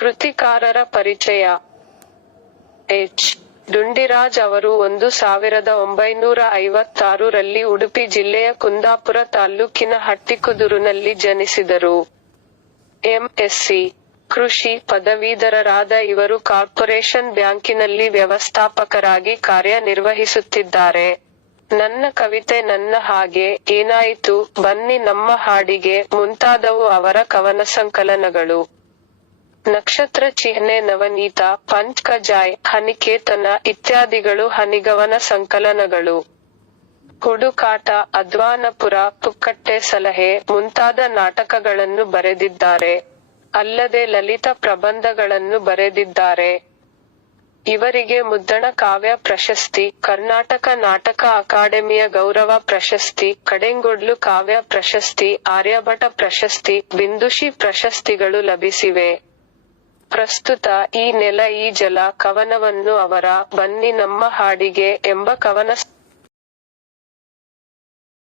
ಕೃತಿಕಾರರ ಪರಿಚಯ. ಎಚ್. ಡುಂಡಿರಾಜ್ ಅವರು 1956 ರಲ್ಲಿ ಉಡುಪಿ ಜಿಲ್ಲೆಯ ಕುಂದಾಪುರ ತಾಲ್ಲೂಕಿನ ಹಟ್ಟಿಕುದುರುನಲ್ಲಿ ಜನಿಸಿದರು. ಎಂ.ಎಸ್ಸಿ. ಕೃಷಿ ಪದವೀಧರರಾದ ಇವರು ಕಾರ್ಪೊರೇಷನ್ ಬ್ಯಾಂಕಿನಲ್ಲಿ ವ್ಯವಸ್ಥಾಪಕರಾಗಿ ಕಾರ್ಯನಿರ್ವಹಿಸುತ್ತಿದ್ದಾರೆ. ನನ್ನ ಕವಿತೆ ನನ್ನ ಹಾಗೆ, ಏನಾಯಿತು, ಬನ್ನಿ ನಮ್ಮ ಹಾಡಿಗೆ ಮುಂತಾದವು ಅವರ ಕವನ ಸಂಕಲನಗಳು. ನಕ್ಷತ್ರ ಚಿಹ್ನೆ, ನವನೀತ, ಪಂಚ್ ಕಜಾಯ್, ಹನಿಕೇತನ ಇತ್ಯಾದಿಗಳು ಹನಿಗವನ ಸಂಕಲನಗಳು. ಹುಡುಕಾಟ, ಅಧ್ವಾನಪುರ, ಪುಕ್ಕಟ್ಟೆ ಸಲಹೆ ಮುಂತಾದ ನಾಟಕಗಳನ್ನು ಬರೆದಿದ್ದಾರೆ. ಅಲ್ಲದೆ ಲಲಿತ ಪ್ರಬಂಧಗಳನ್ನು ಬರೆದಿದ್ದಾರೆ. ಇವರಿಗೆ ಮುದ್ದಣ ಕಾವ್ಯ ಪ್ರಶಸ್ತಿ, ಕರ್ನಾಟಕ ನಾಟಕ ಅಕಾಡೆಮಿಯ ಗೌರವ ಪ್ರಶಸ್ತಿ, ಕಡೆಂಗೊಡ್ಲು ಕಾವ್ಯ ಪ್ರಶಸ್ತಿ, ಆರ್ಯಭಟ ಪ್ರಶಸ್ತಿ, ಬಿಂದುಶ್ರೀ ಪ್ರಶಸ್ತಿಗಳು ಲಭಿಸಿವೆ. ಪ್ರಸ್ತುತ "ಈ ನೆಲ ಈ ಜಲ" ಕವನವನ್ನು ಅವರ "ಬನ್ನಿ ನಮ್ಮ ಹಾಡಿಗೆ" ಎಂಬ ಕವನ